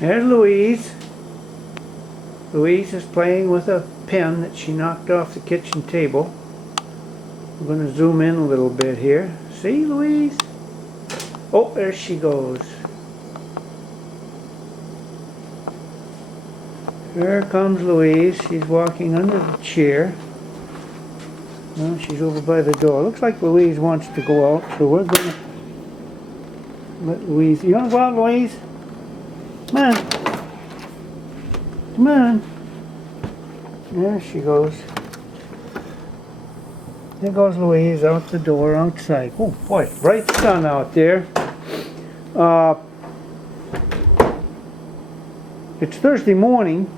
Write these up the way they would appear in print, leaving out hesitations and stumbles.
There's Louise. Louise is playing with a pen that she knocked off the kitchen table. I'm going to zoom in a little bit here. See, Louise? Oh, there she goes. There comes Louise. She's walking under the chair. Well, she's over by the door. Looks like Louise wants to go out, so we're going to let Louise... You want to go out, Louise? Come on. Come on. There she goes. There goes Louise out the door outside. Oh boy, bright sun out there. It's Thursday morning,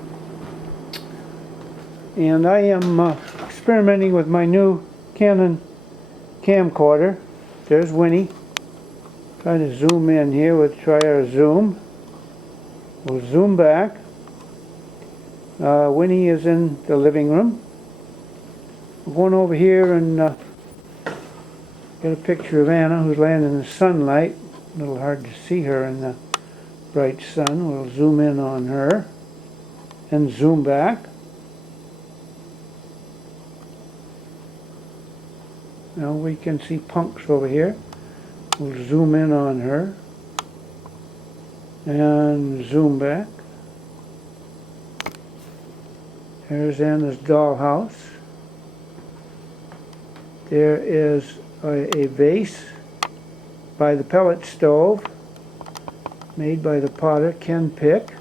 and I am experimenting with my new Canon camcorder. There's Winnie. Try to zoom in here. We'll try our zoom. We'll zoom back. Winnie is in the living room. We're going over here and get a picture of Anna, who's laying in the sunlight. A little hard to see her in the bright sun. We'll zoom in on her and zoom back. Now we can see Punks over here. We'll zoom in on her and zoom back. There's Anna's dollhouse. There is a vase by the pellet stove made by the potter Ken Pick.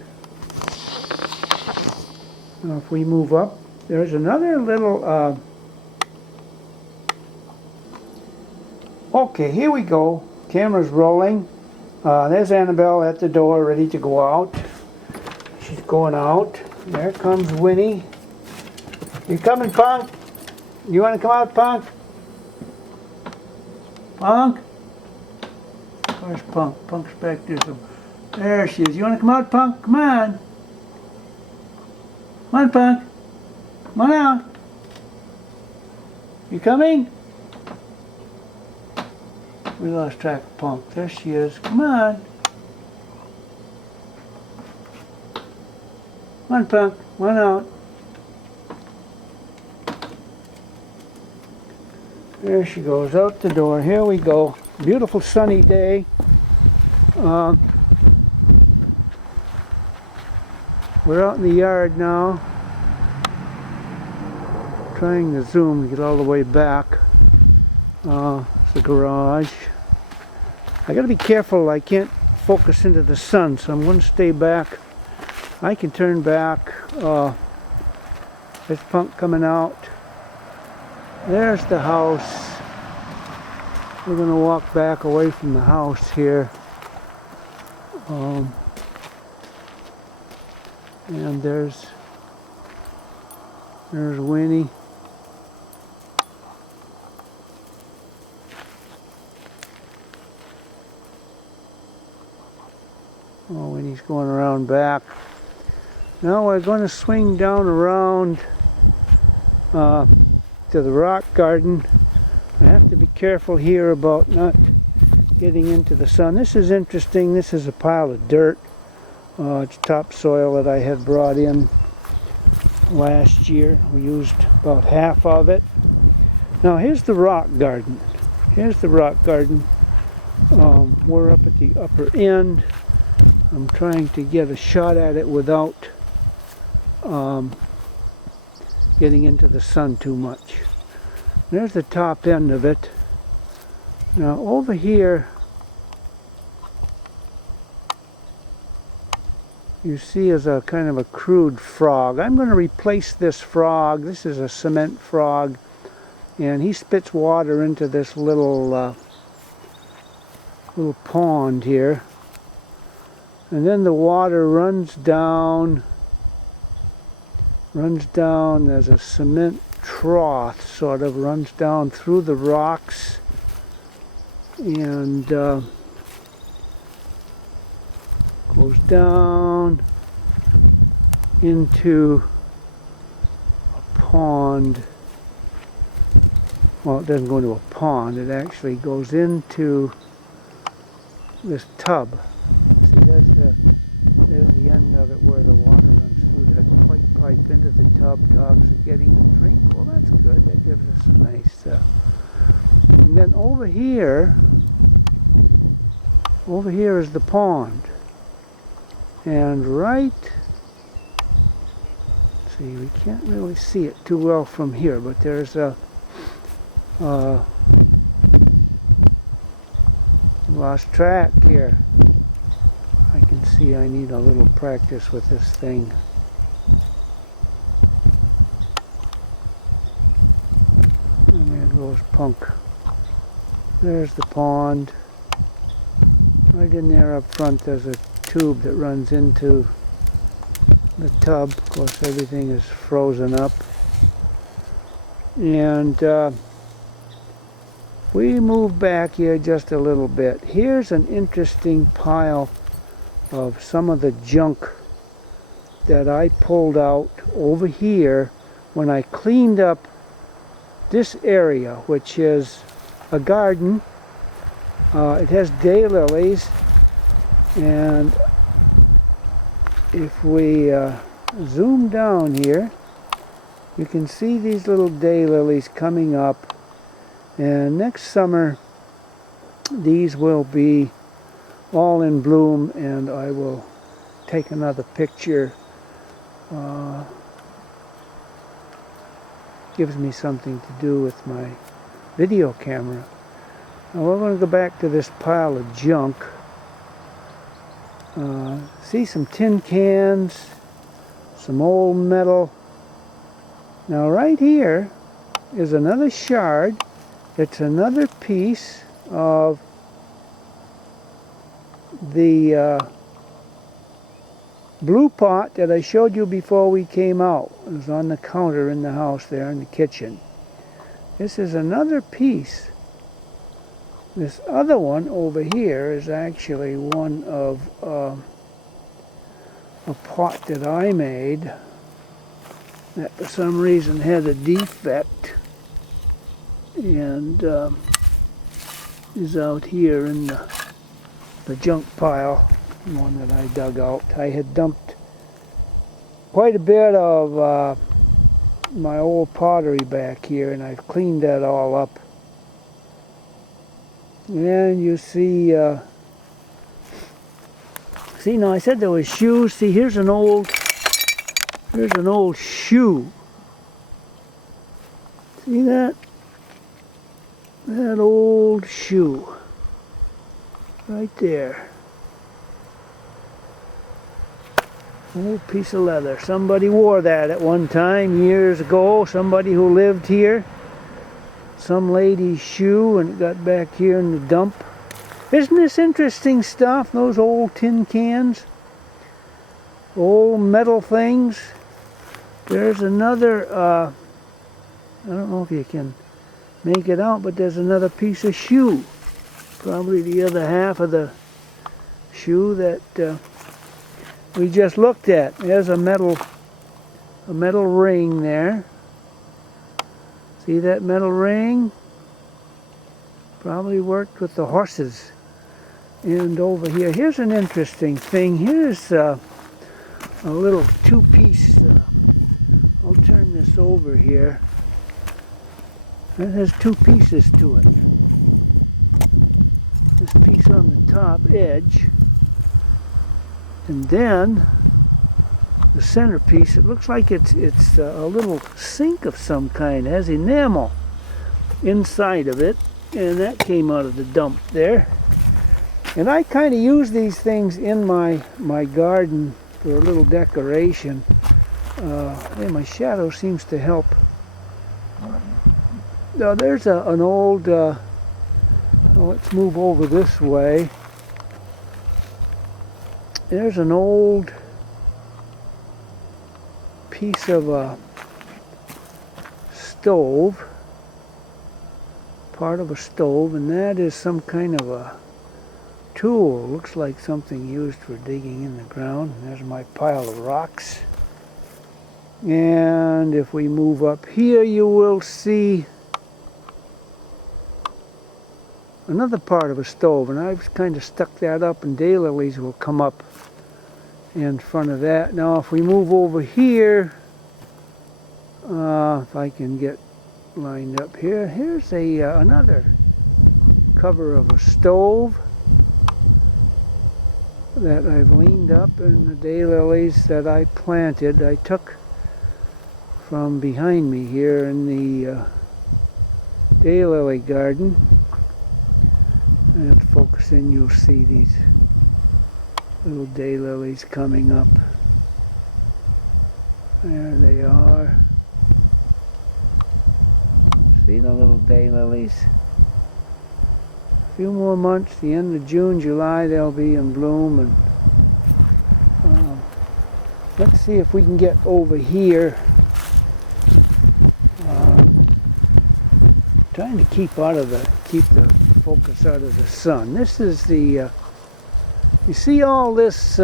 Now if we move up, there's another little okay, here we go. Camera's rolling. There's Annabelle at the door ready to go out. She's going out. There comes Winnie. You coming, Punk? You want to come out, Punk? Punk? Where's Punk? Punk's back there. There she is. You want to come out, Punk? Come on. Come on, Punk. Come on out. You coming? We lost track of Punk. There she is. Come on. Come on, Punk. Come on out. There she goes, out the door. Here we go. Beautiful sunny day. We're out in the yard now. Trying to zoom to get all the way back. It's the garage. I gotta be careful, I can't focus into the sun, so I'm going to stay back. I can turn back. There's Punk coming out. There's the house. We're going to walk back away from the house here. And there's Winnie. Oh, Winnie's going around back. Now we're going to swing down around to the rock garden. I have to be careful here about not getting into the sun. This is interesting. This is a pile of dirt. It's topsoil that I had brought in last year. We used about half of it. Now here's the rock garden. Here's the rock garden. We're up at the upper end. I'm trying to get a shot at it without getting into the sun too much. There's the top end of it. Now over here you see is a kind of a crude frog. I'm going to replace this frog. This is a cement frog, and he spits water into this little pond here, and then the water runs down. There's a cement trough, sort of runs down through the rocks and goes down into a pond. Well, it doesn't go into a pond, it actually goes into this tub. See, There's the end of it where the water runs through that white pipe into the tub. Dogs are getting a drink. Well, that's good. That gives us a nice... And then over here is the pond. And right... See, we can't really see it too well from here, but there's a... lost track here. I can see I need a little practice with this thing. And there goes Punk. There's the pond. Right in there up front there's a tube that runs into the tub. Of course everything is frozen up. And we move back here just a little bit. Here's an interesting pile of some of the junk that I pulled out over here when I cleaned up this area, which is a garden. It has daylilies, and if we zoom down here, you can see these little daylilies coming up, and next summer these will be all in bloom, and I will take another picture. Gives me something to do with my video camera. Now we're going to go back to this pile of junk. See some tin cans, some old metal. Now right here is another shard. It's another piece of the blue pot that I showed you before we came out. It was on the counter in the house there in the kitchen. This is another piece. This other one over here is actually one of a pot that I made that for some reason had a defect, and is out here in the junk pile, one that I dug out. I had dumped quite a bit of my old pottery back here, and I've cleaned that all up. And you see, see, now I said there was shoes. See, here's an old shoe. See that? That old shoe. Right there. Old piece of leather. Somebody wore that at one time years ago. Somebody who lived here. Some lady's shoe, and it got back here in the dump. Isn't this interesting stuff? Those old tin cans. Old metal things. There's another, I don't know if you can make it out, but there's another piece of shoe. Probably the other half of the shoe that we just looked at. There's a metal ring there. See that metal ring? Probably worked with the horses. And over here, here's an interesting thing. Here's a little two-piece, I'll turn this over here. It has two pieces to it. This piece on the top edge, and then the centerpiece. It looks like it's a little sink of some kind. It has enamel inside of it, and that came out of the dump there. And I kind of use these things in my garden for a little decoration. And my shadow seems to help. Now there's an old, let's move over this way. There's an old piece of a stove, part of a stove, and that is some kind of a tool. Looks like something used for digging in the ground. And there's my pile of rocks. And if we move up here, you will see another part of a stove, and I've kind of stuck that up, and daylilies will come up in front of that. Now if we move over here, if I can get lined up here, here's another cover of a stove that I've leaned up, and the daylilies that I planted, I took from behind me here in the daylily garden. And if focus in, you'll see these little daylilies coming up. There they are. See the little daylilies? A few more months, the end of June, July, they'll be in bloom. And let's see if we can get over here. Trying to keep the focus out of the sun. This is the, you see all this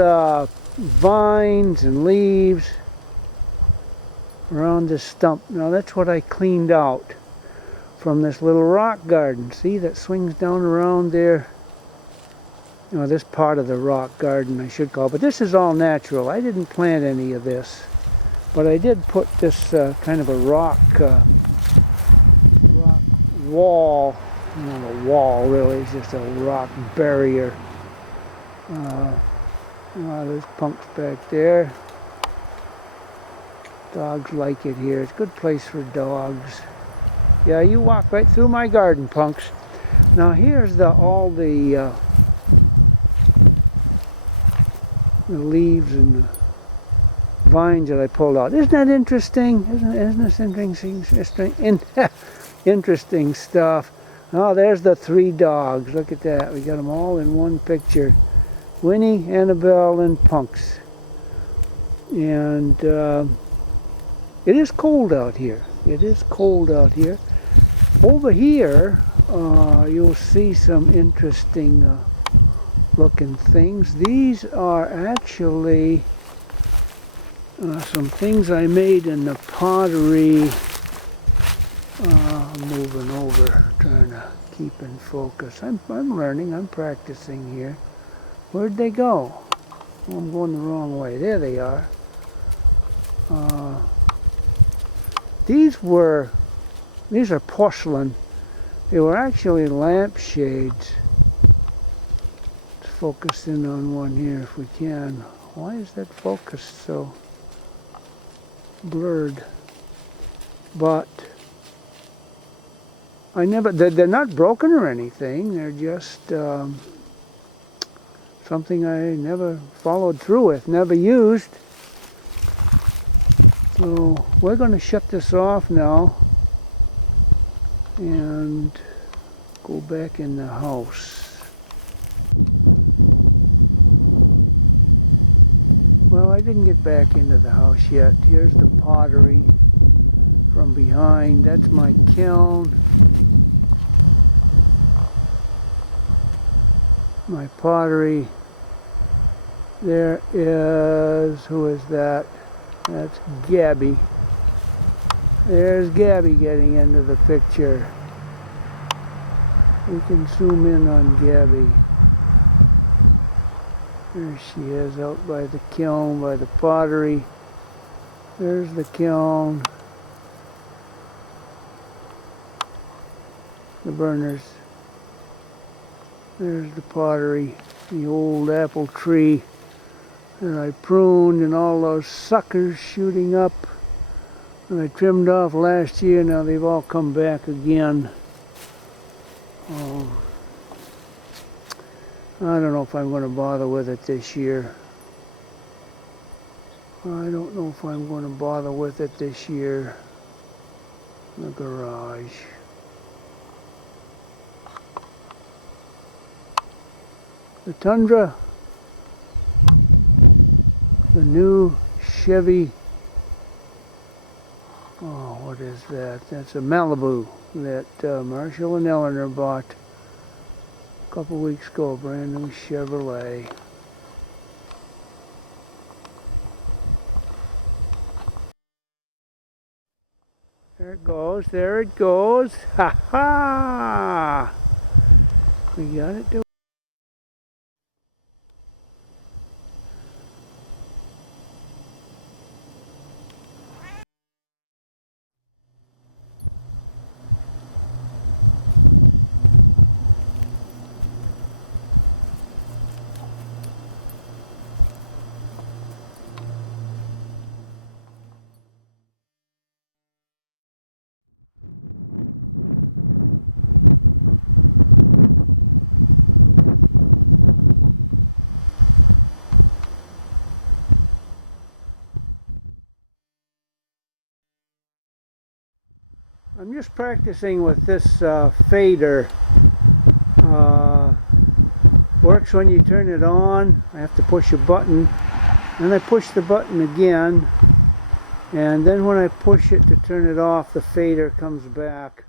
vines and leaves around this stump. Now that's what I cleaned out from this little rock garden. See, that swings down around there. You know, this part of the rock garden I should call it. But this is all natural. I didn't plant any of this. But I did put this kind of a rock wall. Not a wall really, it's just a rock barrier. There's punks back there. Dogs like it here. It's a good place for dogs. Yeah, you walk right through my garden, punks. Now here's all the leaves and the vines that I pulled out. Isn't that interesting? Isn't this interesting? Interesting stuff. Oh, there's the 3 dogs. Look at that. We got them all in one picture. Winnie, Annabelle, and Punks. And it is cold out here. It is cold out here. Over here, you'll see some interesting looking things. These are actually some things I made in the pottery. I'm moving over, trying to keep in focus. I'm learning, I'm practicing here. Where'd they go? Oh, I'm going the wrong way. There they are. These are porcelain. They were actually lampshades. Let's focus in on one here if we can. Why is that focus so blurred? But they're not broken or anything. They're just something I never followed through with, never used. So we're going to shut this off now and go back in the house. Well, I didn't get back into the house yet. Here's the pottery from behind. That's my kiln. My pottery. There is, who is that? That's Gabby. There's Gabby getting into the picture. We can zoom in on Gabby. There she is, out by the kiln, by the pottery. There's the kiln. The burners. There's the pottery, the old apple tree that I pruned, and all those suckers shooting up that I trimmed off last year. Now they've all come back again. I don't know if I'm going to bother with it this year. I don't know if I'm going to bother with it this year. The garage. The Tundra. The new Chevy. Oh, what is that? That's a Malibu that Marshall and Eleanor bought a couple weeks ago. A brand new Chevrolet. There it goes, there it goes. Ha ha! We got it. I'm just practicing with this fader. Uh, works when you turn it on. I have to push a button, and I push the button again, and then when I push it to turn it off, the fader comes back.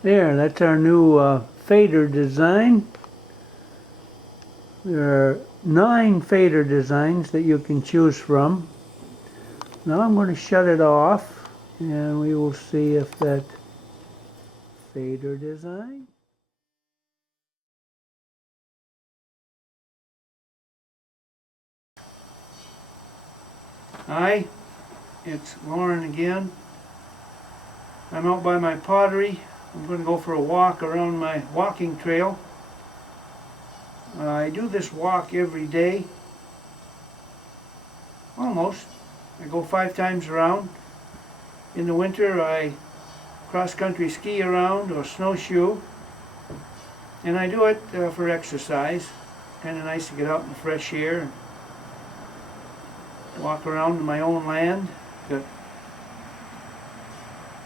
There, that's our new fader design. There are 9 fader designs that you can choose from. Now I'm going to shut it off, and we will see if that fader design. Hi, it's Loren again. I'm out by my pottery. I'm going to go for a walk around my walking trail. I do this walk every day. Almost. I go 5 times around. In the winter I cross-country ski around or snowshoe. And I do it for exercise. Kind of nice to get out in the fresh air and walk around in my own land. The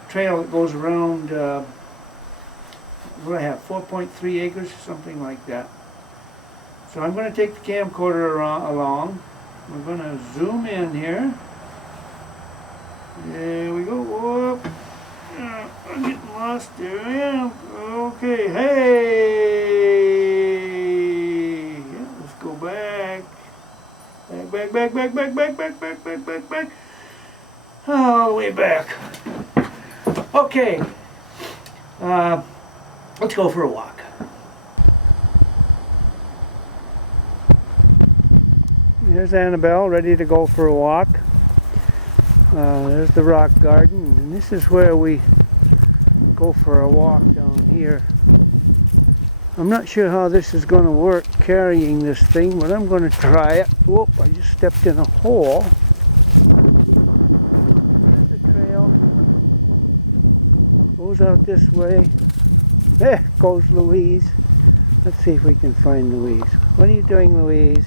trail that goes around, what do I have, 4.3 acres, something like that. So I'm going to take the camcorder along. We're going to zoom in here. There we go. Whoop. I'm getting lost there. Yeah. Okay. Hey. Yeah, let's go back. Back. All the way back. Okay. Let's go for a walk. There's Annabelle, ready to go for a walk. There's the rock garden, and this is where we go for a walk down here. I'm not sure how this is going to work carrying this thing, but I'm going to try it. Whoop, I just stepped in a hole. There's the trail. Goes out this way. There goes Louise. Let's see if we can find Louise. What are you doing, Louise?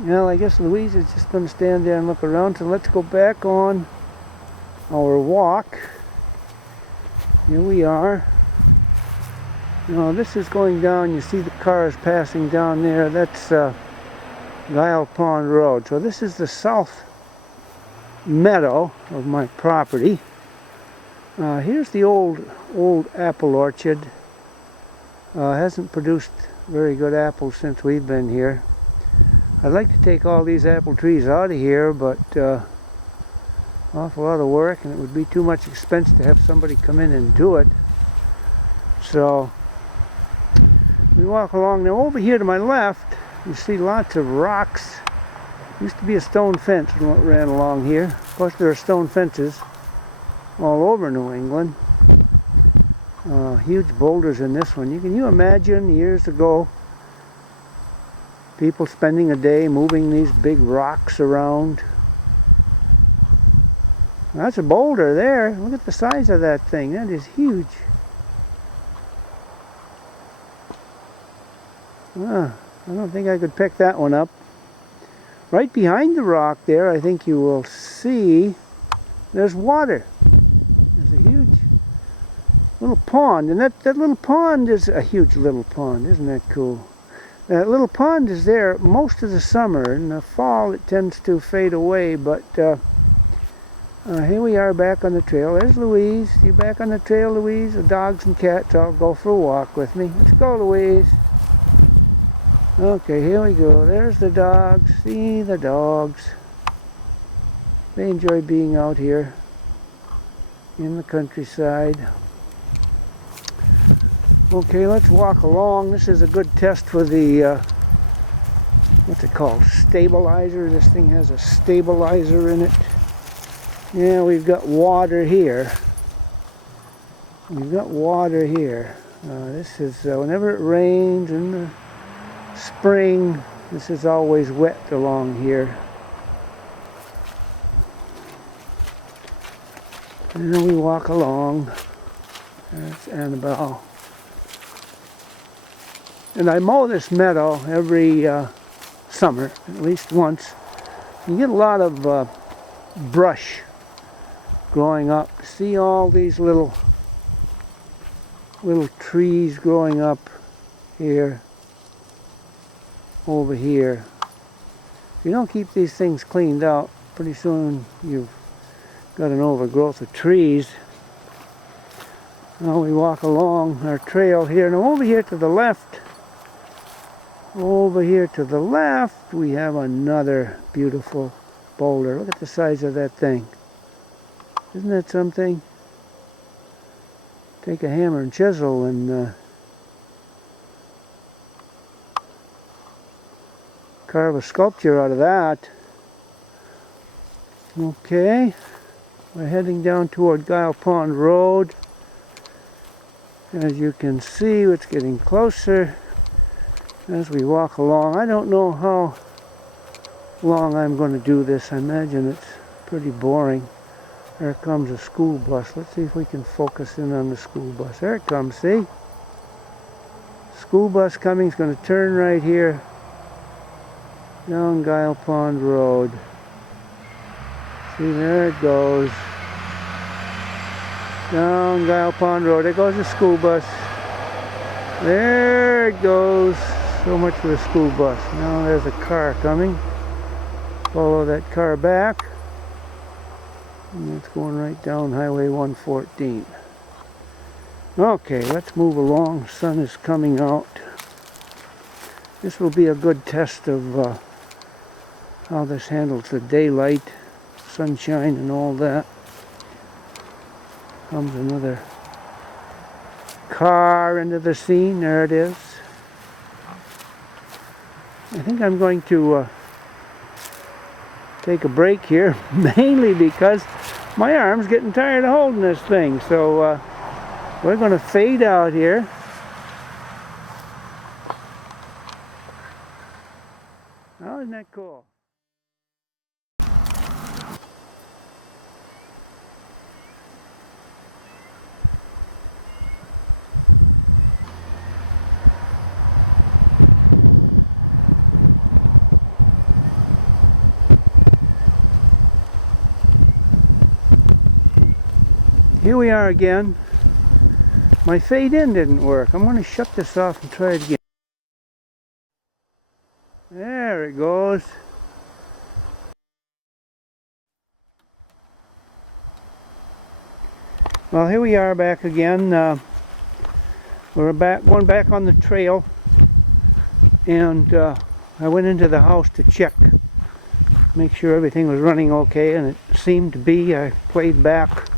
Well, I guess Louise is just going to stand there and look around, so let's go back on our walk. Here we are. Now this is going down, you see the cars passing down there, that's Guile Pond Road. So this is the south meadow of my property. Here's the old apple orchard. Hasn't produced very good apples since we've been here. I'd like to take all these apple trees out of here, but awful lot of work, and it would be too much expense to have somebody come in and do it. So we walk along. Now over here to my left, you see lots of rocks. Used to be a stone fence that ran along here. Of course, there are stone fences all over New England. Huge boulders in this one. Can you imagine years ago people spending a day moving these big rocks around? That's a boulder there. Look at the size of that thing. That is huge. I don't think I could pick that one up. Right behind the rock there, I think you will see there's water. There's a huge little pond, and that little pond is a huge little pond. Isn't that cool? That little pond is there most of the summer. In the fall it tends to fade away, but here we are back on the trail. There's Louise. You back on the trail, Louise? The dogs and cats all go for a walk with me. Let's go, Louise. Okay, here we go. There's the dogs. See the dogs. They enjoy being out here in the countryside. Okay, let's walk along. This is a good test for the, what's it called? Stabilizer. This thing has a stabilizer in it. Yeah, we've got water here. We've got water here. This is, whenever it rains in the spring, This is always wet along here. And then we walk along. There's Annabelle. And I mow this meadow every summer, at least once. You get a lot of brush growing up. See all these little trees growing up here, over here. If you don't keep these things cleaned out, pretty soon you've got an overgrowth of trees. Now we walk along our trail here. Now over here to the left, we have another beautiful boulder. Look at the size of that thing. Isn't that something? Take a hammer and chisel and carve a sculpture out of that. Okay, we're heading down toward Guile Pond Road. As you can see, it's getting closer as we walk along. I don't know how long I'm going to do this. I imagine it's pretty boring. There comes a school bus. Let's see if we can focus in on the school bus. There it comes, see? School bus coming. It's going to turn right here down Guile Pond Road. See, there it goes. Down Guile Pond Road. There goes the school bus. There it goes. So much for the school bus. Now there's a car coming. Follow that car back. And it's going right down Highway 114. Okay, let's move along. The sun is coming out. This will be a good test of how this handles the daylight, sunshine, and all that. Comes another car into the scene. There it is. I think I'm going to take a break here, mainly because my arm's getting tired of holding this thing. So we're going to fade out here. Oh, isn't that cool? Here we are again. My fade in didn't work. I'm going to shut this off and try it again. There it goes. Well, here we are back again. We're going back on the trail, and I went into the house to check, make sure everything was running okay, and it seemed to be. I played back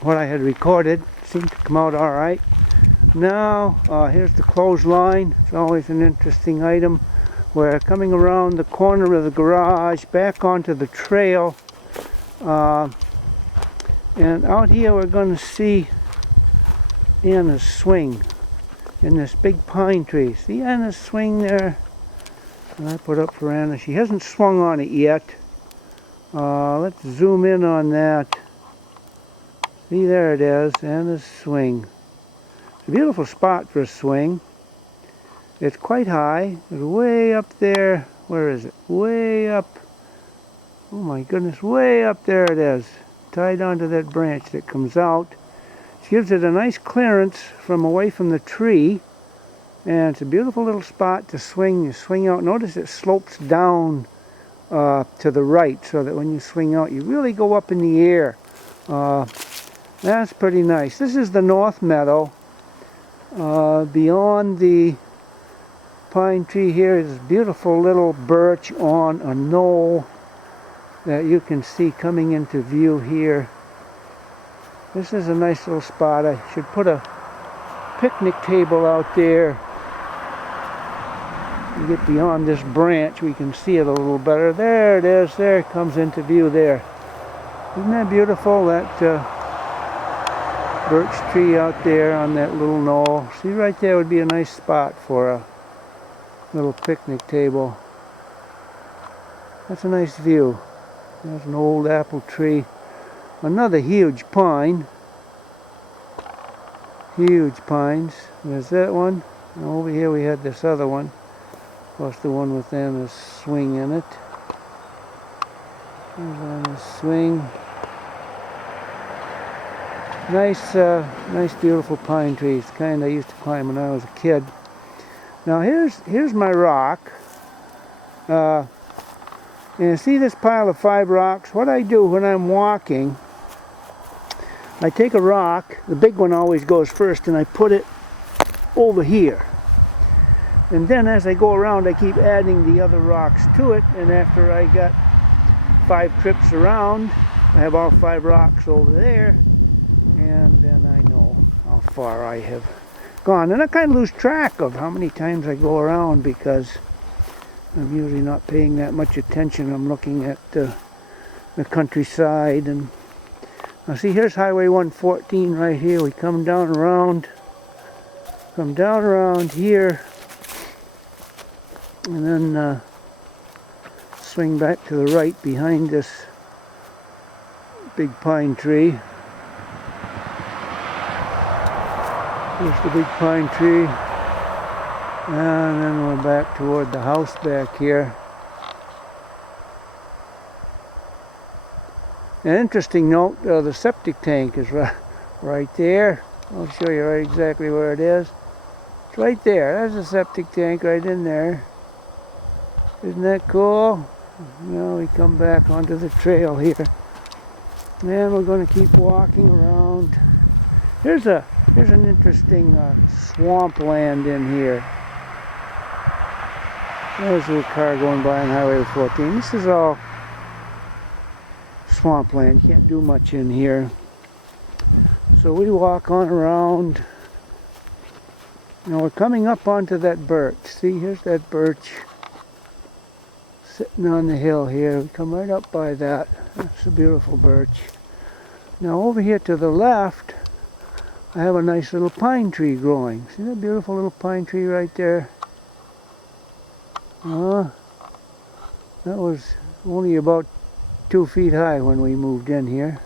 what I had recorded. It seemed to come out all right. Now here's the clothesline. It's always an interesting item. We're coming around the corner of the garage back onto the trail, and out here we're going to see Anna's swing in this big pine tree. See Anna's swing there? I put up for Anna. She hasn't swung on it yet. Let's zoom in on that. See, there it is, Anna's swing. It's a beautiful spot for a swing. It's quite high. It's way up there. Where is it? Way up. Oh my goodness, way up there it is. Tied onto that branch that comes out. It gives it a nice clearance from away from the tree. And it's a beautiful little spot to swing. You swing out. Notice it slopes down to the right, so that when you swing out, you really go up in the air. That's pretty nice. This is the North Meadow. Beyond the pine tree here is a beautiful little birch on a knoll that you can see coming into view here. This is a nice little spot. I should put a picnic table out there. You get beyond this branch, we can see it a little better. There it is. There it comes into view there. Isn't that beautiful? That birch tree out there on that little knoll. See, right there would be a nice spot for little picnic table. That's a nice view. There's an old apple tree. Another huge pine. Huge pines. There's that one. And over here we had this other one. Of course, the one with Anna's swing in it. There's Anna's swing. Nice beautiful pine trees. Kind I used to climb when I was a kid. Now here's my rock. And you see this pile of 5 rocks? What I do when I'm walking, I take a rock, the big one always goes first, and I put it over here. And then as I go around, I keep adding the other rocks to it, and after I got 5 trips around, I have all 5 rocks over there, and then I know how far I have gone. And I kind of lose track of how many times I go around because I'm usually not paying that much attention. I'm looking at the countryside. And now see, here's Highway 114 right here. We come down around here, and then swing back to the right behind this big pine tree. Here's the big pine tree. And then we're back toward the house back here. An interesting note, the septic tank is right there. I'll show you right exactly where it is. It's right there. There's the septic tank right in there. Isn't that cool? Now we come back onto the trail here. And we're going to keep walking around. Here's an interesting swampland in here. There's a little car going by on Highway 14. This is all swampland. You can't do much in here. So we walk on around. Now we're coming up onto that birch. See, here's that birch sitting on the hill here. We come right up by that. That's a beautiful birch. Now over here to the left, I have a nice little pine tree growing. See that beautiful little pine tree right there? That was only about 2 feet high when we moved in here.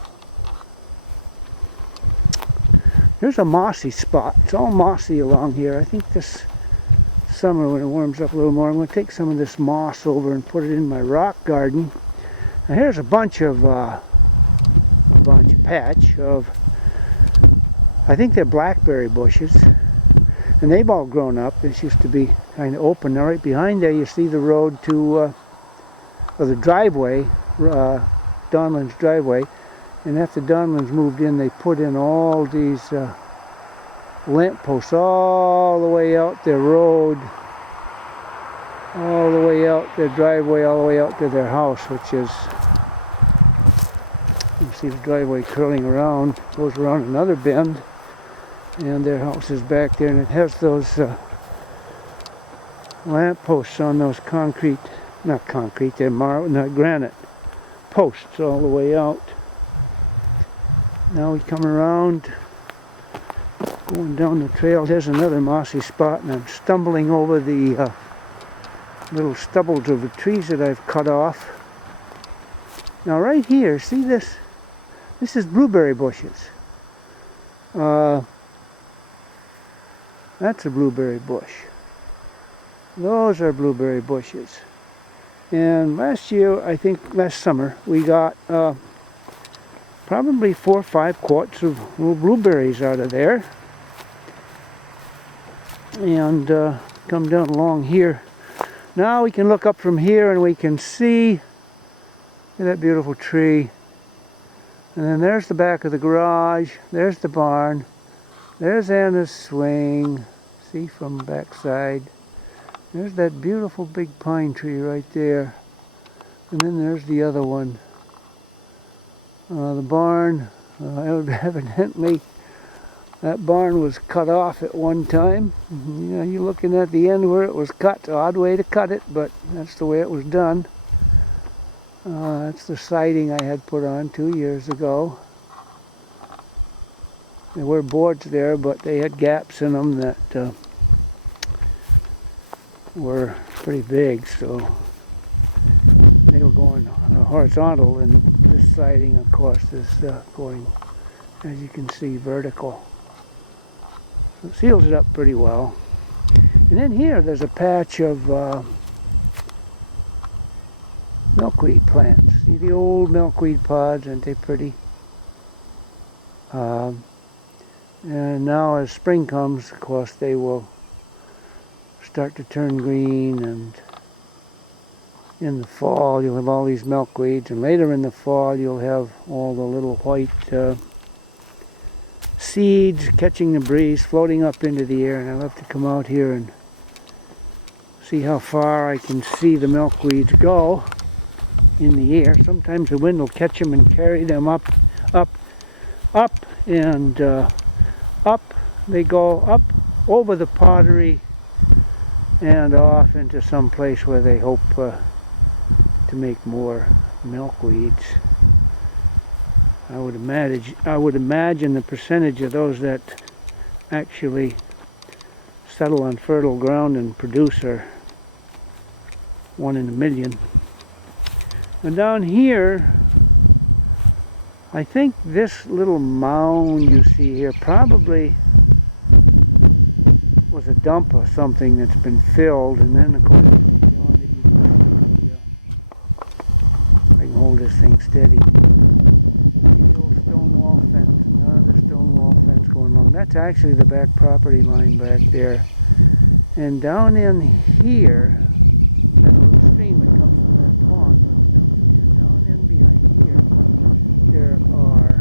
Here's a mossy spot. It's all mossy along here. I think this summer when it warms up a little more, I'm going to take some of this moss over and put it in my rock garden. Now here's a patch of, I think they're blackberry bushes. And they've all grown up. This used to be kind of open. Now right behind there you see the road to, or the driveway, Donlan's driveway. And after Donlan's moved in, they put in all these lamp posts all the way out their road, all the way out their driveway, all the way out to their house, which is, you can see the driveway curling around, goes around another bend. And their house is back there, and it has those lamp posts on those they're granite posts all the way out. Now we come around, going down the trail. There's another mossy spot, and I'm stumbling over the little stubbles of the trees that I've cut off. Now right here, see this? This is blueberry bushes. That's a blueberry bush. Those are blueberry bushes. And last summer, we got probably 4 or 5 quarts of little blueberries out of there. And come down along here. Now we can look up from here and we can see that beautiful tree. And then there's the back of the garage. There's the barn. There's Anna's swing. See from the backside. There's that beautiful big pine tree right there. And then there's the other one. The barn, evidently that barn was cut off at one time. You're looking at the end where it was cut. Odd way to cut it, but that's the way it was done. That's the siding I had put on 2 years ago. There were boards there, but they had gaps in them that were pretty big, so they were going horizontal, and this siding, of course, is going, as you can see, vertical. So it seals it up pretty well. And then here, there's a patch of milkweed plants. See the old milkweed pods, aren't they pretty? And now as spring comes, of course, they will start to turn green, and in the fall you'll have all these milkweeds, and later in the fall you'll have all the little white seeds catching the breeze, floating up into the air. And I love to come out here and see how far I can see the milkweeds go in the air. Sometimes the wind will catch them and carry them up, and up they go, up over the pottery and off into some place where they hope to make more milkweeds. I would imagine the percentage of those that actually settle on fertile ground and produce are 1 in a million. And down here, I think this little mound you see here probably was a dump or something that's been filled, and then of course beyond it you can see I can hold this thing steady. See the old stone wall fence, another stone wall fence going along. That's actually the back property line back there. And down in here, there's a little stream that comes from that pond runs down through here. Down in behind here, there are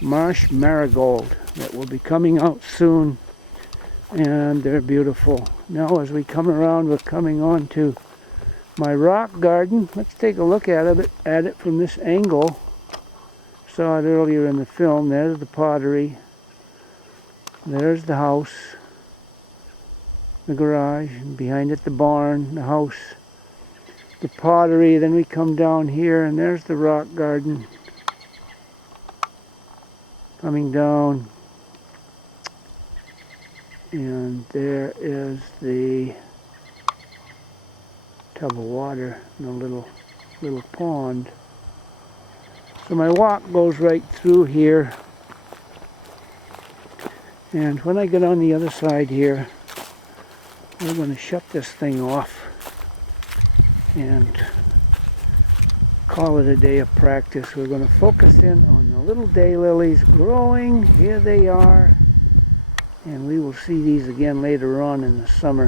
marsh marigold that will be coming out soon, and they're beautiful. Now as we come around, we're coming on to my rock garden. Let's take a look at it from this angle. Saw it earlier in the film. There's the pottery, there's the house, the garage, and behind it the barn, the house, the pottery. Then we come down here and there's the rock garden coming down, and there is the tub of water in a little pond. So my walk goes right through here, and when I get on the other side here, we're going to shut this thing off and call it a day of practice. We're going to focus in on the little daylilies growing. Here they are, and we will see these again later on in the summer.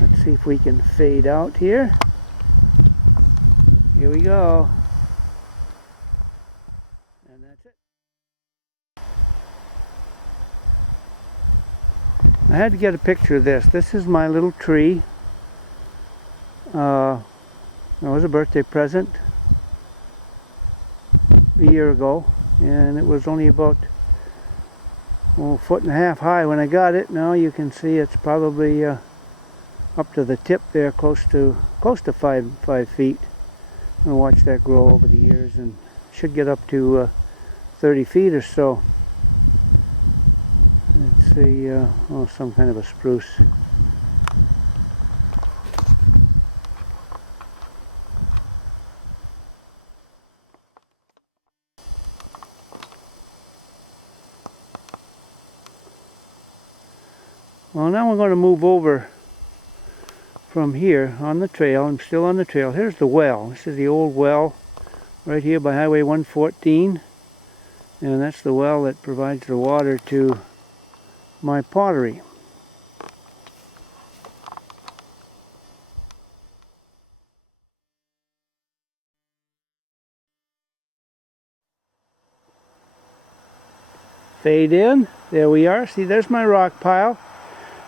Let's see if we can fade out here. Here we go. And that's it. I had to get a picture of this. This is my little tree. It was a birthday present a year ago, and it was only about a foot and a half high when I got it. Now you can see it's probably up to the tip there, close to 5 feet. I'm gonna watch that grow over the years, and should get up to 30 feet or so. It's some kind of a spruce. Well, now we're going to move over from here on the trail. I'm still on the trail. Here's the well. This is the old well right here by Highway 114. And that's the well that provides the water to my pottery. Fade in. There we are. See, there's my rock pile.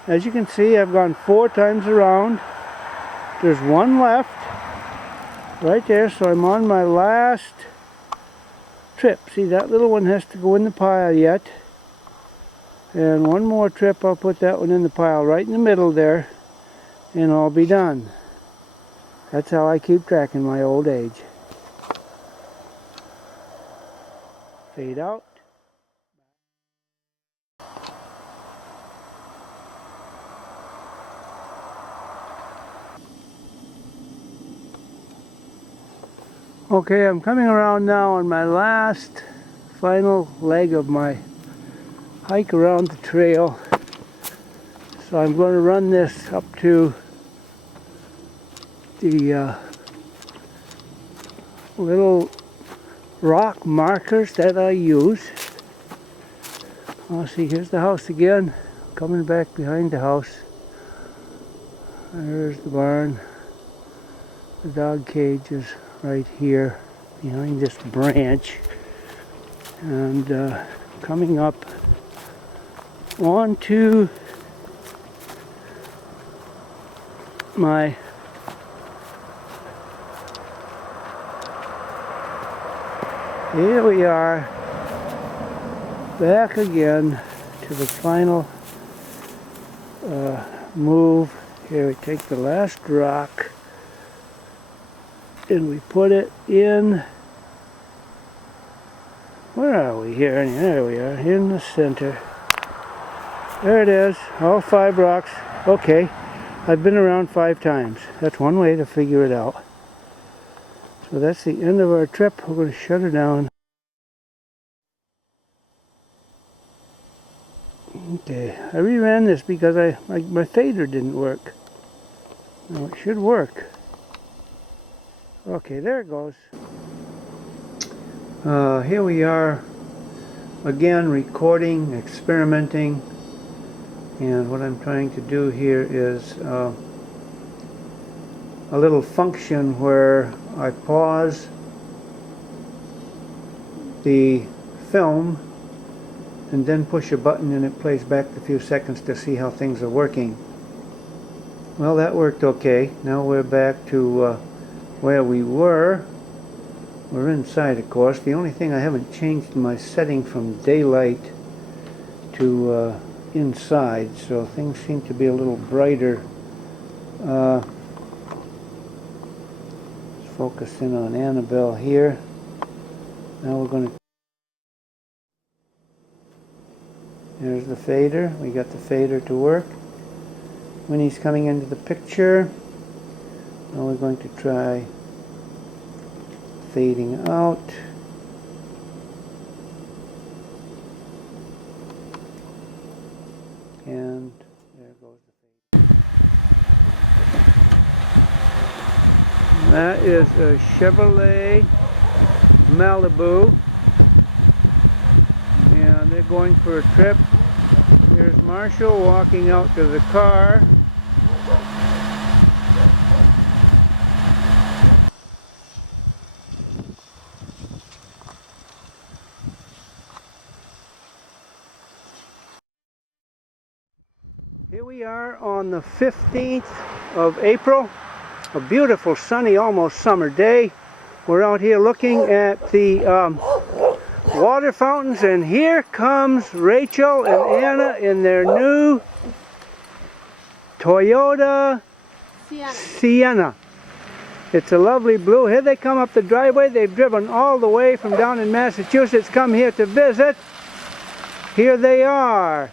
As you can see, I've gone 4 times around. There's one left right there, so I'm on my last trip. See, that little one has to go in the pile yet. And one more trip, I'll put that one in the pile right in the middle there, and I'll be done. That's how I keep track in my old age. Fade out. Okay, I'm coming around now on my last final leg of my hike around the trail. So I'm going to run this up to the little rock markers that I use. Oh, see, here's the house again. Coming back behind the house. There's the barn. The dog cage is right here behind this branch. And coming up onto my here we are, back again to the final move. Here we take the last rock and we put it in. Where are we here? There we are, in the center. There it is, all 5 rocks. Okay, I've been around 5 times. That's one way to figure it out. So that's the end of our trip. We're going to shut her down. Okay, I reran this because my fader didn't work. Now it should work. Okay, there it goes. Here we are again recording, experimenting, and what I'm trying to do here is a little function where I pause the film and then push a button and it plays back a few seconds to see how things are working. Well, that worked okay. Now we're back to where we were. We're inside, of course. The only thing I haven't changed my setting from daylight to inside, so things seem to be a little brighter. Let's focus in on Annabelle here. Now we're going to... There's the fader. We got the fader to work. Winnie's coming into the picture. Now we're going to try fading out. And there goes the fade. That is a Chevrolet Malibu. And they're going for a trip. Here's Marshall walking out to the car. Here we are on the 15th of April, a beautiful sunny, almost summer day. We're out here looking at the water fountains, and here comes Rachel and Anna in their new Toyota Sienna. It's a lovely blue. Here they come up the driveway. They've driven all the way from down in Massachusetts, come here to visit. Here they are.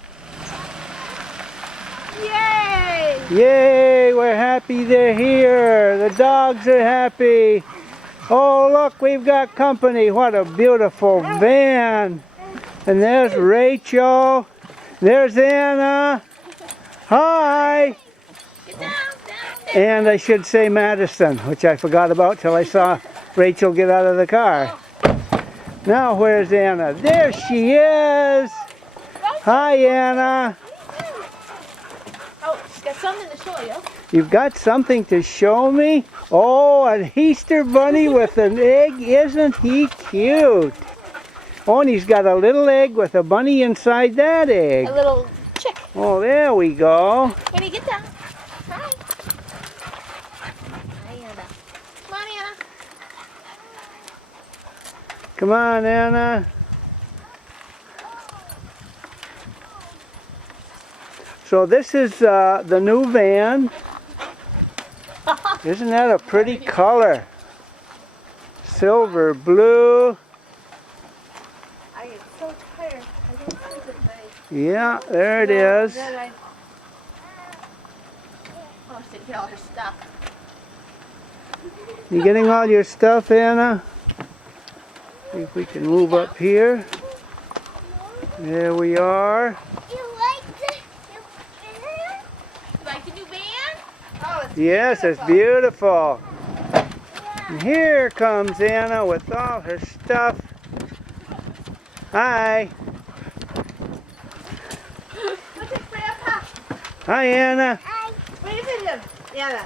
Yay! Yay, we're happy they're here. The dogs are happy. Oh, look, we've got company. What a beautiful van. And there's Rachel. There's Anna. Hi. Get down, down. And I should say Madison, which I forgot about till I saw Rachel get out of the car. Now, where's Anna? There she is. Hi, Anna. Oh, she's got something to show you. You've got something to show me? Oh, an Easter bunny with an egg. Isn't he cute? Oh, and he's got a little egg with a bunny inside that egg. A little chick. Oh, there we go. When you get down. Hi. Hi, Anna. Come on, Anna. Come on, Anna. So this is the new van. Isn't that a pretty color? Silver blue. I get so tired. I don't sleep at night. Yeah, there it is. Oh, she did get all her stuff. You getting all your stuff, Anna? See if we can move up here. There we are. You like the new van? Oh, it's Yes, beautiful. it's beautiful. And here comes Anna with all her stuff. Hi. Look at Grandpa. Hi, Anna. Wave at him, Anna.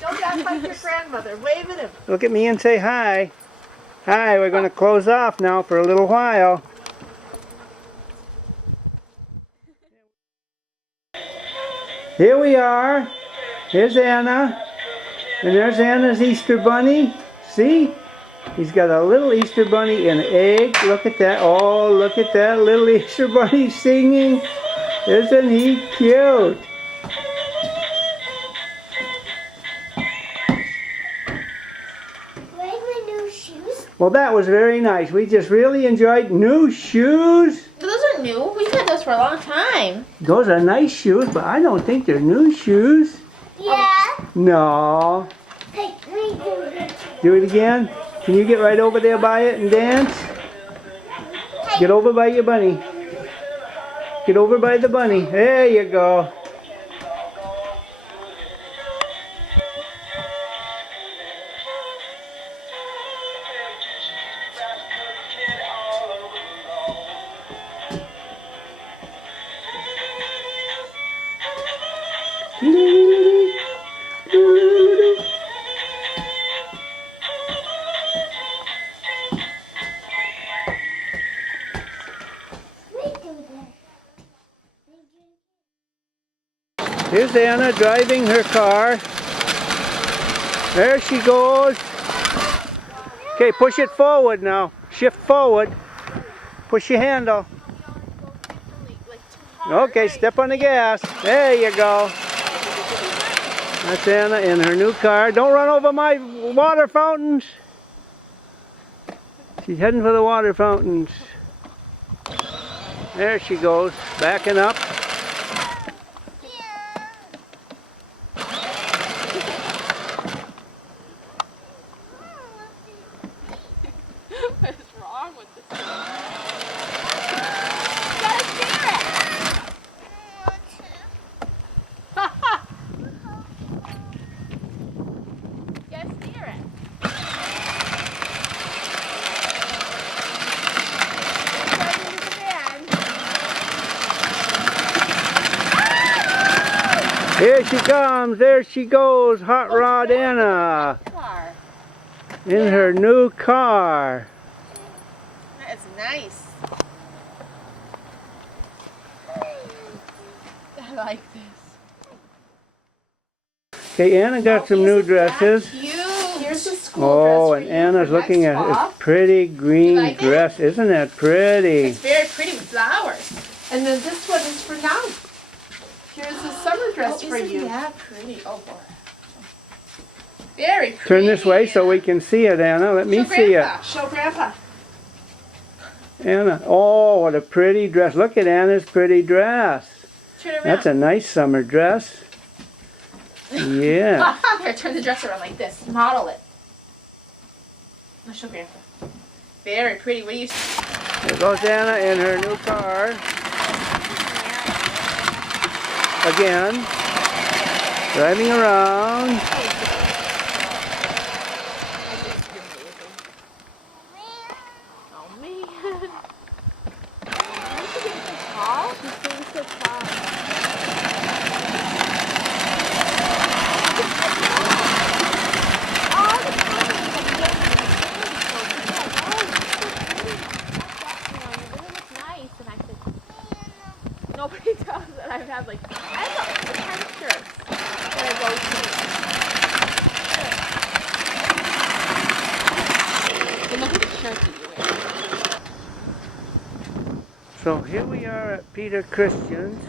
Don't act like your grandmother. Wave at him. Look at me and say hi. Hi, we're going to close off now for a little while. Here we are. Here's Anna. And there's Anna's Easter bunny. See? He's got a little Easter bunny and an egg. Look at that. Oh, look at that little Easter bunny singing. Isn't he cute? Where's my new shoes? Well, that was very nice. We just really enjoyed new shoes. Those are new. We've had those for a long time. Those are nice shoes, but I don't think they're new shoes. Yeah. No. Hey, let me do it. Do it again. Can you get right over there by it and dance? Get over by your bunny. Get over by the bunny. There you go. Here's Anna driving her car. There she goes. Okay, push it forward now. Shift forward. Push your handle. Okay, step on the gas. There you go. That's Anna in her new car. Don't run over my water fountains. She's heading for the water fountains. There she goes, backing up. What's wrong with this thing? You gotta steer it. You gotta steer it. Driving into the van. Here she comes, there she goes, Hot Rod Anna Car. in her new car. That is nice. I like this. Okay, Anna got some new dresses. Cute. Here's the school Oh, dress and for you Anna's for looking next at fall. a pretty green like it? dress. Isn't that pretty? It's very pretty with flowers. And then this one is for now. Here's the summer dress for you. Yeah, pretty. Oh boy. Very pretty. Turn this way so we can see it, Anna. Let me Show see Grandpa. Show Grandpa. it. Anna, oh, what a pretty dress. Look at Anna's pretty dress. Turn around. That's a nice summer dress. Yeah. Here, turn the dress around like this. Model it. Now show Grandpa. Very pretty. What do you see? There goes Anna in her new car. Again. Driving around. Oh man. Why is she getting so tall? She's getting so tall. All the time I'm getting you really look nice. And I said, nobody does. And I've had like, I have like 10 shirts that I go to. And look at the shirt that you wear. So here we are at Peter Christian's.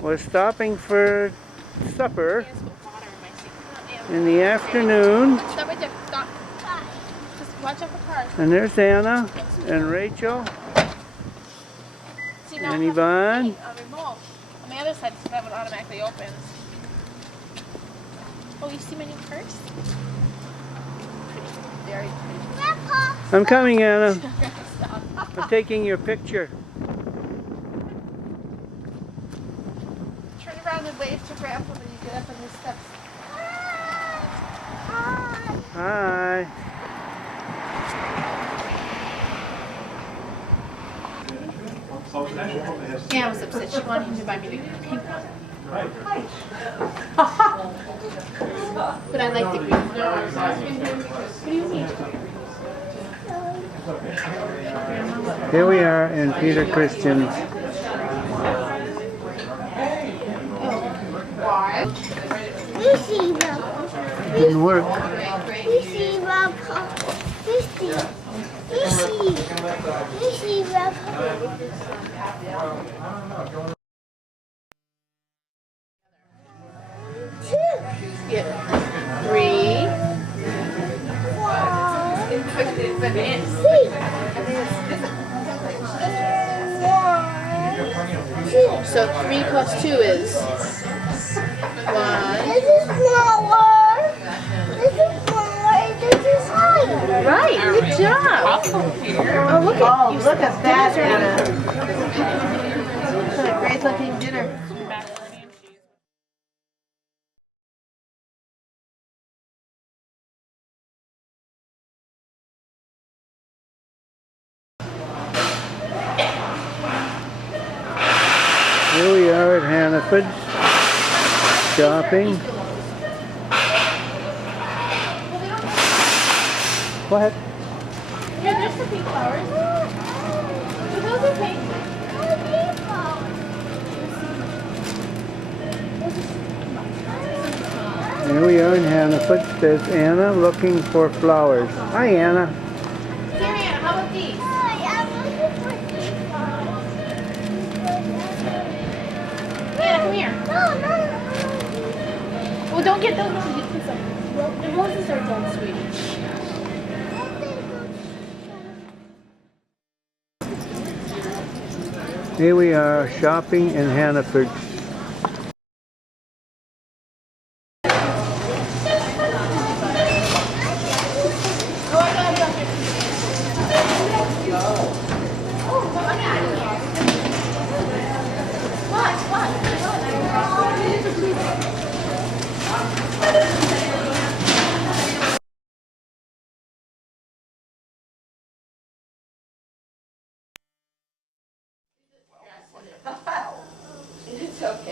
We're stopping for supper in the afternoon. Stop right there. Stop. Just watch out for cars. And there's Anna and Rachel See, now and I have Yvonne. a remote. On the other side, so that one automatically opens. Oh, you see my new purse? Pretty. Very pretty. I'm coming, Anna. I'm taking your picture. Turn around and wave to Grandpa when you get up on the steps. Hi. Yeah, I was upset. She wanted him to buy me the pink one. But I like the green one. What do you mean? Here we are in Peter Christian's. Didn't work. Yeah. 3. So 3 plus 2 is 1. This is smaller. This is smaller. This is higher. Right, good job. Oh, look at that, Anna. What a great looking dinner. Here we are at Hannaford's shopping. What? Yeah, there's the pink flowers. So those are pink. Here we are in Hannaford's. There's Anna looking for flowers. Hi, Anna. Here, Anna, how about these? Anna, come here. Well, don't get those. No, get this one. The roses are done, sweetie. Here we are shopping in Hannaford's.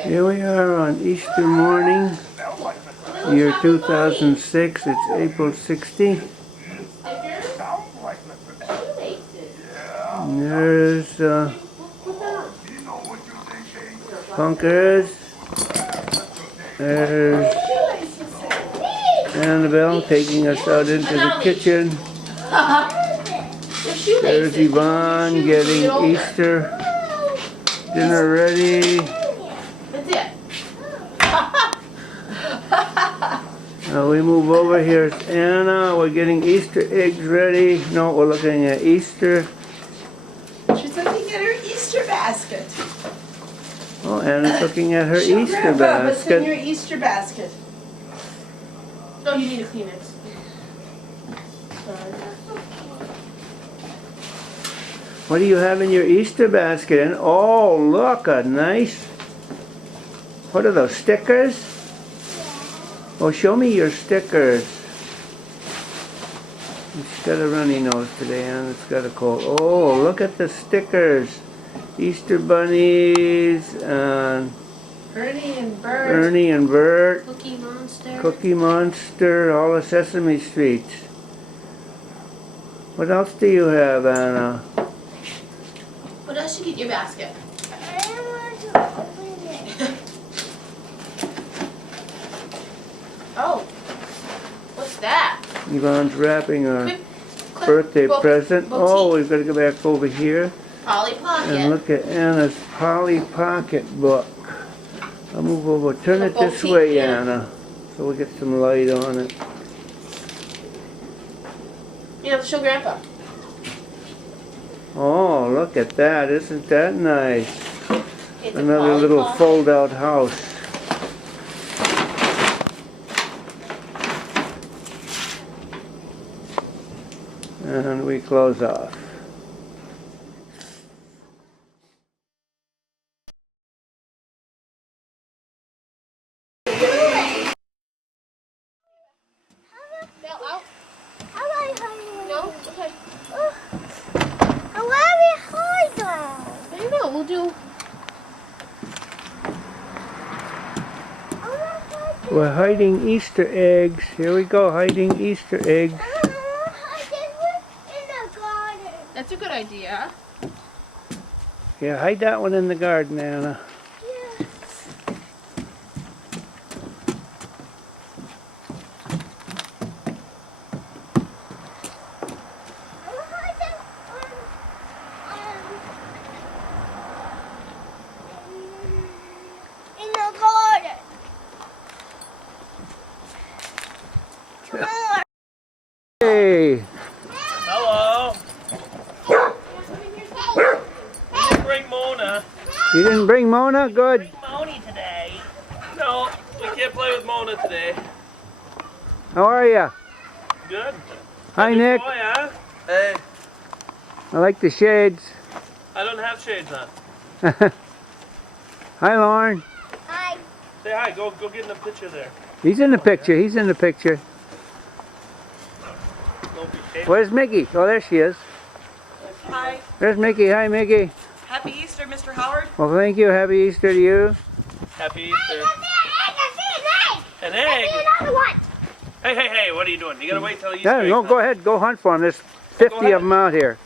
Here we are on Easter morning, year 2006. It's April 60. And there's Punkers. There's Annabelle taking us out into the kitchen. There's Yvonne getting Easter dinner ready. That's it. Now we move over. Here's Anna. We're getting Easter eggs ready. No, we're looking at Easter. She's looking at her Easter basket. Oh, Anna's looking at her Show Easter Grandpa what's in your basket. Easter basket. Oh, you need to clean it. What do you have in your Easter basket? And oh, look, a nice. What are those, stickers? Oh, show me your stickers. She's got a runny nose today, and it's got a cold. Oh, look at the stickers. Easter bunnies and Ernie and Bert. Ernie and Bert. Cookie Monster. Cookie Monster, all the Sesame Streets. What else do you have, Anna? What else you get in your basket? Oh, what's that? Yvonne's wrapping a Clip, birthday bo- present. boutique. Oh, we've got to go back over here Polly and Pocket. look at Anna's Polly Pocket book. I'll move over. Turn A it this boutique, way, yeah. Anna, so we get some light on it. You have to show Grandpa. Oh, look at that. Isn't that nice? It's a Another Polly little Pocket. fold-out house. And we close off. Bell out? How about I hide? No? Okay. How about we hide them? I don't know. We'll do. We're hiding Easter eggs. Here we go, hiding Easter eggs. I hide them in the garden. That's a good idea. Yeah, hide that one in the garden, Anna. Yeah. I'll hide them in the garden. Hey! Hello. I didn't bring Mona. You didn't bring Mona? Good. Bring Moni today. No, we can't play with Mona today. How are you? Good. Hi, Good Nick. boy, huh? Hey. I like the shades. I don't have shades on. Hi, Loren. Hi. Say hi. Go get in the picture there. He's in the picture. He's in the picture. Don't be scared. Where's Mickey? Oh, there she is. Hi. There's Mickey. Hi, Mickey. Happy Easter, Mr. Howard. Well, thank you. Happy Easter to you. Happy Easter. I An see egg. another one. Hey, what are you doing? You gotta wait till Easter. Yeah, eggs, no, huh? go ahead. Go hunt for them. There's 50 ahead. of them out here.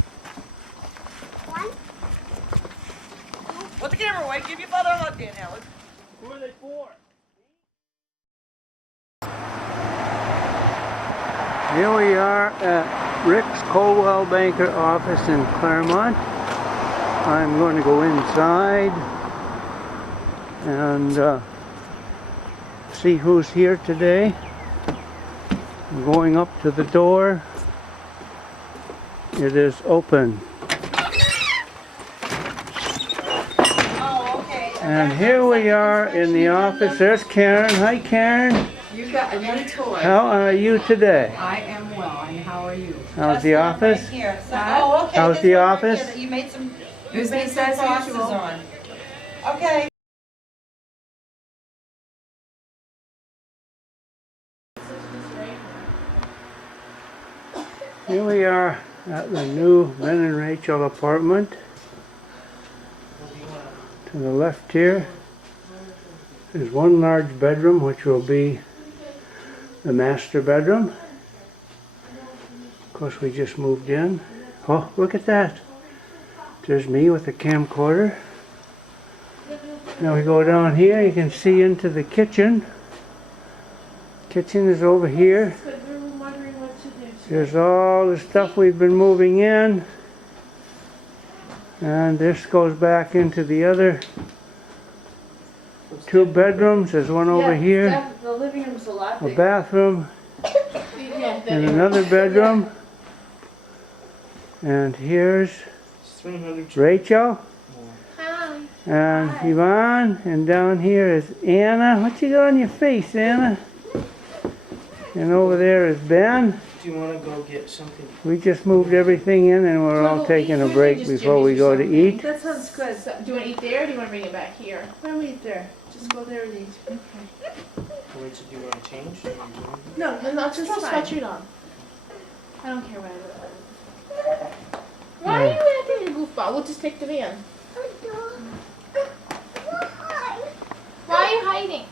One. Put the camera away. Give your father a hug, Dan Howard. Who are they for? Here we are at Rick's Coldwell Banker office in Claremont. I'm going to go inside and see who's here today. I'm going up to the door. It is open. Oh, okay. And here we are in the office. There's Karen. Hi, Karen. You got a new toy. How are you today? I am well, and how are you? How's the office? Right here. So, Huh? oh, okay. How's this the one right office? here that you made some. Business as boxes usual. on. Okay. Here we are at the new Ben and Rachel apartment. To the left here is one large bedroom, which will be the master bedroom. Of course, we just moved in. Oh, look at that. There's me with the camcorder. Now we go down here, you can see into the kitchen. Kitchen is over here. Here's all the stuff we've been moving in. And this goes back into the other two bedrooms. There's one over here, The living room's a lot a bigger. bathroom, Yeah, and another bedroom. And here's Rachel Hi. and Yvonne. And down here is Anna. What you got on your face, Anna? And over there is Ben. Do you want to go get something? We just moved everything in and we're all taking a break before we go to eat. That sounds good. So, do you want to eat there or do you want to bring it back here? Why don't we eat there? Just go there and eat. Wait, so do you want to change? Or you doing? No, just That's throw fine. sweatshirt on. I don't care what I look like. Why are you acting a goofball? We'll just take the van. Why are you hiding?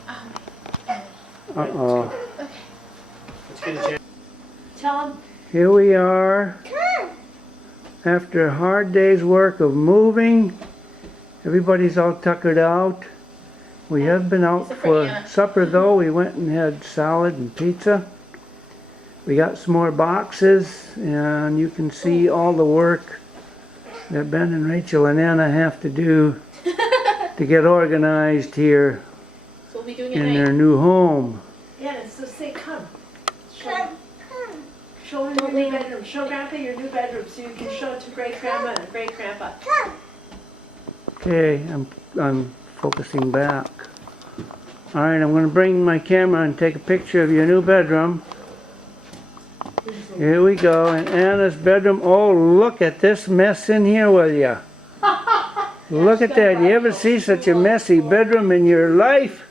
Oh, Uh-oh. Let's get a chair. tell him. Here we are. After a hard day's work of moving, everybody's all tuckered out. We have been out for supper though. We went and had salad and pizza. We got some more boxes and you can see all the work that Ben and Rachel and Anna have to do to get organized here So we'll be doing it in at their night. new home. Yeah, so say come. Come. Show her your new bedroom. Show Grandpa your new bedroom so you can show it to great grandma and great grandpa. Come. Okay, I'm focusing back. Alright, I'm going to bring my camera and take a picture of your new bedroom. Here we go, in Anna's bedroom. Oh, look at this mess in here, will ya? Look at that. You ever see such a messy bedroom in your life?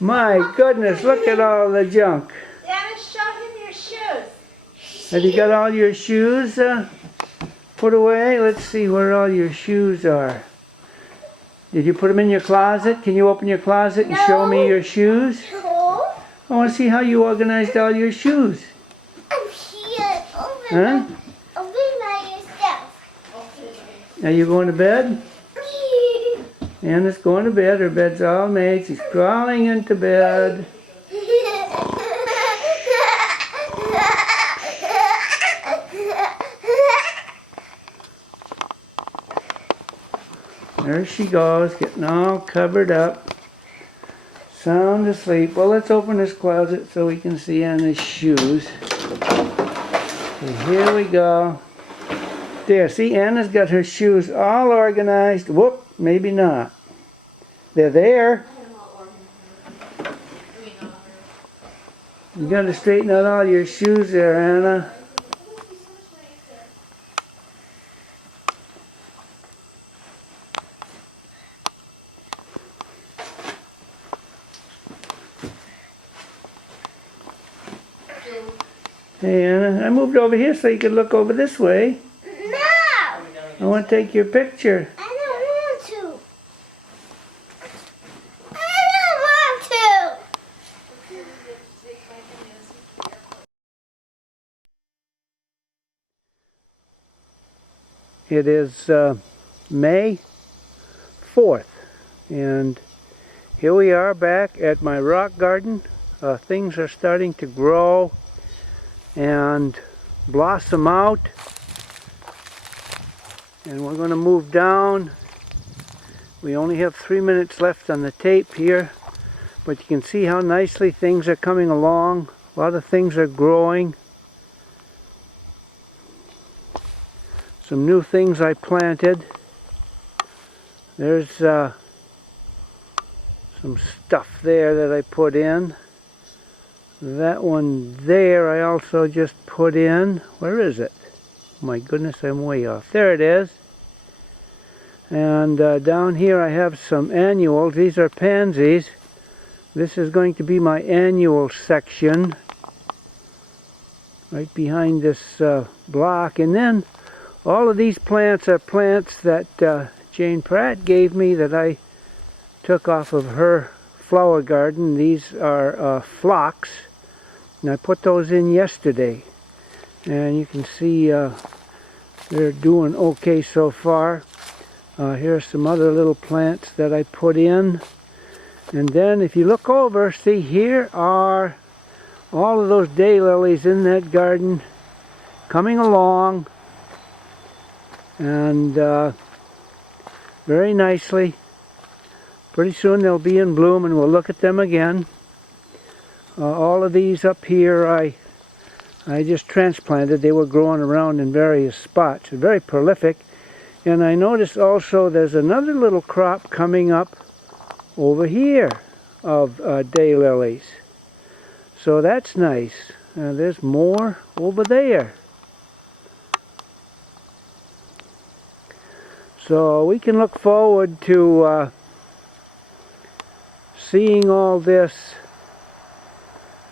My goodness, look at all the junk. Anna, show him your shoes. Have you got all your shoes put away? Let's see where all your shoes are. Did you put them in your closet? Can you open your closet and show me your shoes? No. I want to see how you organized all your shoes. I'm here. Open Huh? my yourself. Are you going to bed? Anna's going to bed. Her bed's all made. She's crawling into bed. There she goes, getting all covered up. Sound asleep. Well, let's open this closet so we can see Anna's shoes. And here we go. There, see, Anna's got her shoes all organized. Whoop, maybe not. They're there. You got to straighten out all your shoes there, Anna. Hey, Anna, I moved over here so you could look over this way. No. I want to take your picture. I don't want to. I don't want to. It is May 4th, and here we are back at my rock garden. Things are starting to grow and blossom out, and we're going to move down. We only have 3 minutes left on the tape here, but you can see how nicely things are coming along. A lot of things are growing. Some new things I planted. There's some stuff there that I put in. That one there I also just put in. Where is it? My goodness, I'm way off. There it is. And down here I have some annuals. These are pansies. This is going to be my annual section. Right behind this block. And then all of these plants are plants that Jane Pratt gave me that I took off of her flower garden. These are phlox. And I put those in yesterday, and you can see they're doing okay so far. Here are some other little plants that I put in, and then if you look over, see, here are all of those daylilies in that garden coming along, and very nicely. Pretty soon they'll be in bloom, and we'll look at them again. All of these up here I just transplanted. They were growing around in various spots. Very prolific. And I noticed also there's another little crop coming up over here of daylilies. So that's nice. There's more over there. So we can look forward to seeing all this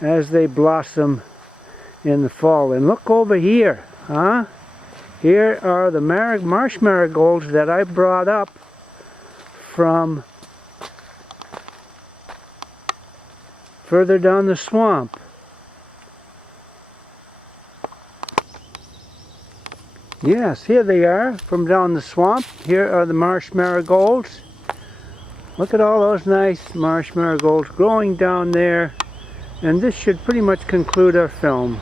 as they blossom in the fall. And look over here, huh? Here are the marsh marigolds that I brought up from further down the swamp. Yes, here they are from down the swamp. Here are the marsh marigolds. Look at all those nice marsh marigolds growing down there. And this should pretty much conclude our film.